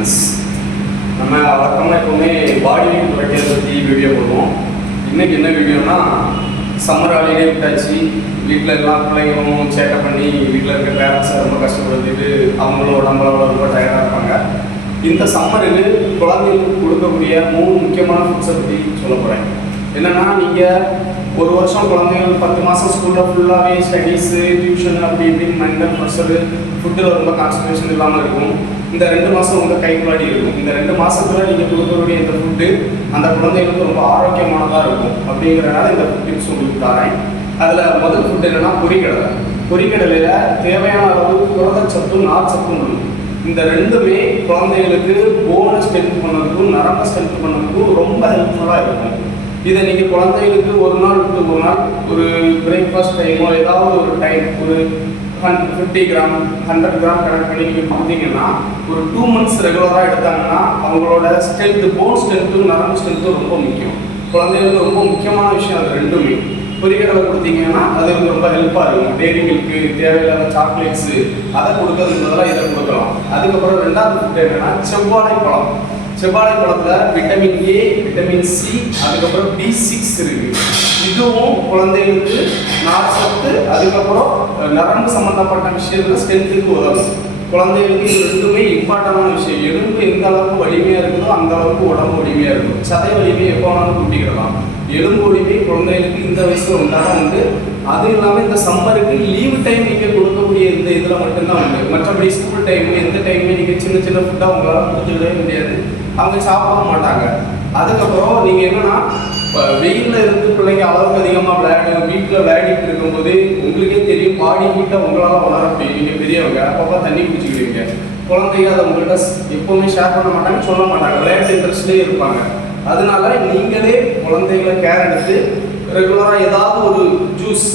Fitness. நம்ம வழக்கமாக எப்போவுமே பாடி வெயிட் குறைக்கிறத பற்றி வீடியோ போடுவோம். இன்றைக்கி என்ன வீடியோனா, சம்மர் ஹாலிடே விட்டாச்சு. வீட்டில் எல்லாம் பிள்ளைங்களும் சேட்டை பண்ணி வீட்டில் இருக்க பேரண்ட்ஸை ரொம்ப கஷ்டப்படுத்திட்டு அவங்களும் உடம்புல ரொம்ப டயர்டாக இருப்பாங்க. இந்த சம்மருக்கு குழந்தைகளுக்கு கொடுக்கக்கூடிய 3 முக்கியமான ஃபுட்ஸை பற்றி சொல்ல போகிறேன். என்னென்னா, நீங்கள் ஒரு வருஷம் குழந்தைகள் 10 மாதம் ஸ்கூலில் ஃபுல்லாகவே ஸ்டடீஸு, டியூஷன் அப்படி இப்படின்னு மைண்டில் ப்ரெஷரு, ஃபுட்டில் ரொம்ப கான்சன்ட்ரேஷன் இல்லாமல் இருக்கும். இந்த 2 மாதம் உங்கள் கைக்குள்ளாடி இருக்கும். இந்த 2 மாதத்துல நீங்கள் கொடுக்கக்கூடிய இந்த ஃபுட்டு அந்த குழந்தைகளுக்கு ரொம்ப ஆரோக்கியமானதாக இருக்கும். அப்படிங்கிறனால இந்த ஃபுட் டிப்ஸ் உங்களுக்கு தரேன். அதில் முதல் ஃபுட் என்னென்னா பொரிக்கடலை. பொரிக்கடலையில் தேவையான அளவு புரதச்சத்தும் நார்ச்சத்தும் இருக்கும். இந்த ரெண்டுமே குழந்தைகளுக்கு போனை ஸ்ட்ரென்த் பண்ணதுக்கும் நரம்பை ஸ்ட்ரென்த் பண்ணதுக்கும் ரொம்ப ஹெல்ப்ஃபுல்லாக இருக்கும். இதை நீங்கள் குழந்தைகளுக்கு ஒரு நாள் விட்டு ஒரு நாள் ஒரு பிரேக்ஃபாஸ்ட் டைமோ ஏதாவது ஒரு டைம் ஒரு 50 கிராம் 100 கிராம் கணக்கு பண்ணி நீங்கள் கொடுத்தீங்கன்னா ஒரு 2 மந்த்ஸ் ரெகுலராக எடுத்தாங்கன்னா அவங்களோட ஸ்ட்ரென்த்து, போன் ஸ்ட்ரென்த்தும் நரம்பு ஸ்ட்ரென்த்தும் ரொம்ப முக்கியம். குழந்தைகளுக்கு ரொம்ப முக்கியமான விஷயம் அது ரெண்டுமே. பொரிக்கடலை கொடுத்தீங்கன்னா அது ரொம்ப ஹெல்ப்பாக இருக்கும். டெய்ரி மில்க்கு, தேவையில்லாத சாக்லேட்ஸு அதை கொடுக்கறதுக்கு பதிலாக இதை கொடுக்கலாம். அதுக்கப்புறம் 2வது ஃபுட் என்னென்னா செவ்வாழை பழம். செவ்வாழை பழத்தில் விட்டமின் ஏ, விட்டமின் சி, அதுக்கப்புறம் B6 இருக்குது. இதுவும் குழந்தைகளுக்கு நார்ச்சத்து, அதுக்கப்புறம் நரம்பு சம்மந்தப்பட்ட விஷயத்தில் ஸ்ட்ரென்த்துக்கு உதவும். குழந்தைகளுக்கு இது ரெண்டுமே இம்பார்ட்டண்டான விஷயம். எலும்பு எந்த அளவுக்கு வலிமையாக இருக்குதோ அந்த அளவுக்கு உடம்பு வலிமையாக இருக்கும். சதை வலிமை எப்போ வேணாலும் கூட்டிக்கிடலாம். எலும்பு வலிமை குழந்தைகளுக்கு இந்த வயசில் உண்டாக உண்டு. அதுவும் இல்லாமல் இந்த சம்மருக்கு லீவு டைம் நீங்கள் கொடுக்கக்கூடிய இந்த இதில் மட்டும்தான் உண்டு. மற்றபடி ஸ்கூல் டைம் எந்த டைமே நீங்கள் சின்ன சின்ன ஃபுட்டாக உங்களால் கொடுத்துக்கிடவே முடியாது. அவங்க சாப்பிட மாட்டாங்க. அதுக்கப்புறம் நீங்கள் என்னென்னா, வெயிலில் இருந்து பிள்ளைங்க அளவுக்கு அதிகமாக வீட்டில் விளையாடிட்டு இருக்கும்போது உங்களுக்கே தெரியும், பாடி ஹீட்டாக உங்களால் வளர முடியும். நீங்கள் பெரியவங்க அப்பப்போ தண்ணி குடிச்சிக்கிடுவீங்க. குழந்தைங்க அதை உங்கள்கிட்ட எப்போவுமே ஷேர் பண்ண மாட்டாங்க, சொல்ல மாட்டாங்க, விளையாட்டு இன்ட்ரெஸ்ட்லேயே இருப்பாங்க. அதனால நீங்களே குழந்தைகளை கேர் எடுத்து ரெகுலராக ஏதாவது ஒரு ஜூஸ்,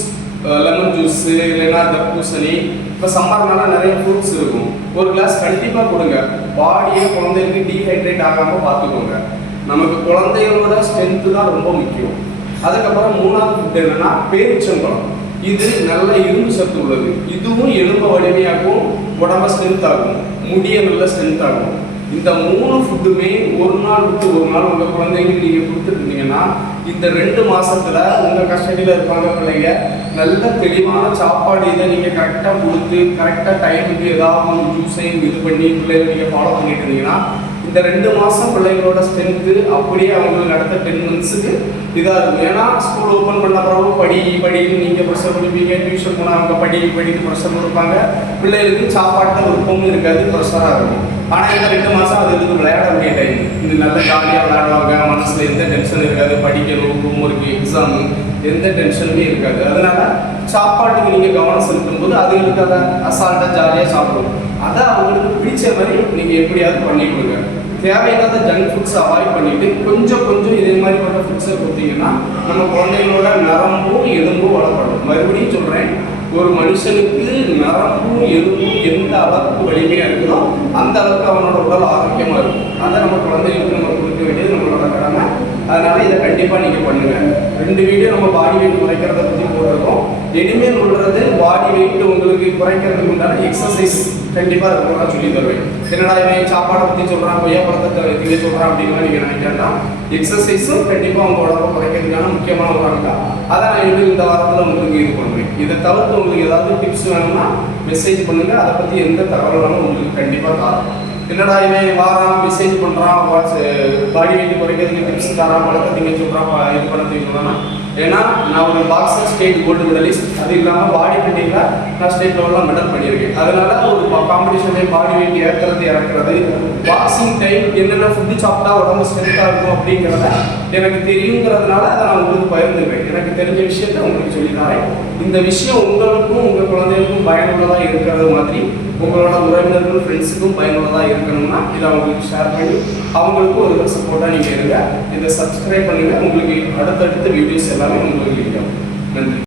லெமன் ஜூஸு இல்லைன்னா தர்பூசணி, இப்போ சம்மர்னால நிறைய ஃப்ரூட்ஸ் இருக்கும், ஒரு கிளாஸ் கண்டிப்பாக கொடுங்க. பாடியை குழந்தைகளுக்கு டீஹைட்ரேட் ஆகாமல் பார்த்துக்கோங்க. நமக்கு குழந்தைகளோட ஸ்ட்ரென்த்து தான் ரொம்ப முக்கியம். அதுக்கப்புறம் 3வது ஃபுட் என்னென்னா பேரிச்சம்பழம். இது நல்ல இரும்பு சத்து உள்ளது. இதுவும் எலும்பை வலிமையாகும், உடம்பை ஸ்ட்ரென்த் ஆகும், முடிய நல்ல ஸ்ட்ரென்த் ஆகும். இந்த 3 ஃபுட்டுமே ஒரு நாள் விட்டு ஒரு நாள் உங்கள் குழந்தைங்களுக்கு நீங்கள் கொடுத்துட்டு இருந்தீங்கன்னா இந்த 2 மாதத்தில் உங்கள் கஸ்டடியில் இருப்பாங்க பிள்ளைங்க. நல்ல தெளிவான சாப்பாடு இதை நீங்கள் கரெக்டாக கொடுத்து கரெக்டாக டைமுக்கு ஏதாவது ஒரு ஜூஸையும் இது பண்ணி பிள்ளைகளை நீங்கள் ஃபாலோ பண்ணிட்டு இருந்தீங்கன்னா இந்த 2 மாதம் பிள்ளைங்களோட ஸ்ட்ரென்த்து அப்படியே அவங்களுக்கு அடுத்த 10 மந்த்ஸுக்கு இதாக இருக்கும். ஏன்னா ஸ்கூல் ஓப்பன் பண்ண பிறகு படின்னு நீங்கள் ப்ரெஷர் கொடுப்பீங்க. டியூஷன் போனால் அவங்க படின்னு ப்ரெஷர் கொடுப்பாங்க. பிள்ளைகளுக்கு சாப்பாட்டில் விருப்பமும் இருக்காது, ப்ரெஷராக இருக்கும். ஆனால் இந்த 2 மாதம் அது இதுக்கு விளையாட வேண்டிய டைம். இது நல்ல ஜாலியாக விளையாடுவாங்க. மனசில் எந்த டென்ஷன் இருக்காது, படிக்கணும், ஹோம் ஒர்க்கு, எக்ஸாமு, எந்த டென்ஷனுமே இருக்காது. அதனால சாப்பாட்டுக்கு நீங்கள் கவனம் செலுத்தும் போது அதுகளுக்கு அதை அசால்ட்டாக ஜாலியாக சாப்பிடும். அதை அவங்களுக்கு பிடிச்ச மாதிரி நீங்கள் எப்படியாவது பண்ணி கொடுங்க. தேவையில்லாத ஜங்க் ஃபுட்ஸை அவாய்ட் பண்ணிவிட்டு கொஞ்சம் இதே மாதிரிப்பட்ட ஃபுட்ஸை கொடுத்தீங்கன்னா நம்ம குழந்தைங்களோட நரம்பும் எலும்பும் வளர்ப்படும். மறுபடியும் சொல்கிறேன், ஒரு மனுஷனுக்கு நரம்பும் எலும்பும் எந்த அளவுக்கு வலிமையாக இருக்குதோ அந்த அளவுக்கு அவனோட உடல் ஆரோக்கியமாக இருக்கும். அதை நம்ம குழந்தைகளுக்கு நம்ம கொடுக்க வேண்டியது நம்மளோட கடமை. அதனால் இதை கண்டிப்பாக நீங்கள் பண்ணுங்கள். 2 வீடியோ நம்ம பாடி வெயிட் குறைக்கிறத பற்றி போட்டிருக்கோம். இனிமேல் உள்ளது பாடி வெயிட் உங்களுக்கு குறைக்கிறதுக்கு உண்டான எக்ஸசைஸ் கண்டிப்பாக இருக்கிறதா சொல்லி தருவேன். என்னடா இவன் சாப்பாடை பற்றி சொல்கிறான், கொய்யா பழத்தை இதை சொல்கிறான் அப்படின்னா நீங்கள் நினைக்கிறா, எக்ஸசைஸும் கண்டிப்பாக உங்கள் உடம்பை குறைக்கிறதுக்கான முக்கியமான ஒரு அங்கா. அதை நான் இனிமேல் இந்த வாரத்தில் உங்களுக்கு இது பண்ணுவேன். இதை தவிர்த்து உங்களுக்கு ஏதாவது டிப்ஸ் வேணும்னா மெசேஜ் பண்ணுங்கள். அதை பற்றி எந்த தகவலும் உங்களுக்கு கண்டிப்பாக தரோம். என்னடா இவன் வாரான், மெசேஜ் பண்ணுறான், பாடி வெயிட் குறைக்கிறதுக்கு டிப்ஸ் தரான், பழத்தை திங்க சொல்கிறான், இது பண்ண சொல்கிறான்னா, ஏன்னா நான் ஒரு பாக்ஸர் ஸ்டேட் கோல்டு மெடலிஸ்ட். அது இல்லாமல் பாடி பில்டிங்கில் நான் ஸ்டேட் லெவலில் மெடல் பண்ணியிருக்கேன். அதனால ஒரு காம்படிஷன்லேயே பாடி வெயிட் ஏற்கிறது இறக்குறது, பாக்ஸிங் டைம் என்னென்ன ஃபுட்டு சாப்பிட்டா உடம்பு ஸ்ட்ரென்த்தாக இருக்கும் அப்படிங்கிறத எனக்கு தெரியுங்கிறதுனால அதை நான் உங்களுக்கு பகிர்ந்துருக்கேன். எனக்கு தெரிஞ்ச விஷயத்தை உங்களுக்கு சொல்லித்தரேன். இந்த விஷயம் உங்களுக்கும் உங்கள் குழந்தைகளுக்கும் பயனுள்ளதாக இருக்கிறது மாதிரி உங்களோட உறவினர்கள், ஃப்ரெண்ட்ஸுக்கும் பயனுள்ளதாக இருக்கணும்னா இதை அவங்களுக்கு ஷேர் பண்ணி அவங்களுக்கும் ஒரு சப்போர்ட்டாக நீங்கள் இருங்க. இதை சப்ஸ்கிரைப் பண்ணுங்கள். உங்களுக்கு அடுத்தடுத்த வீடியோஸ் எல்லாமே உங்களுக்கு இருக்கும். நன்றி.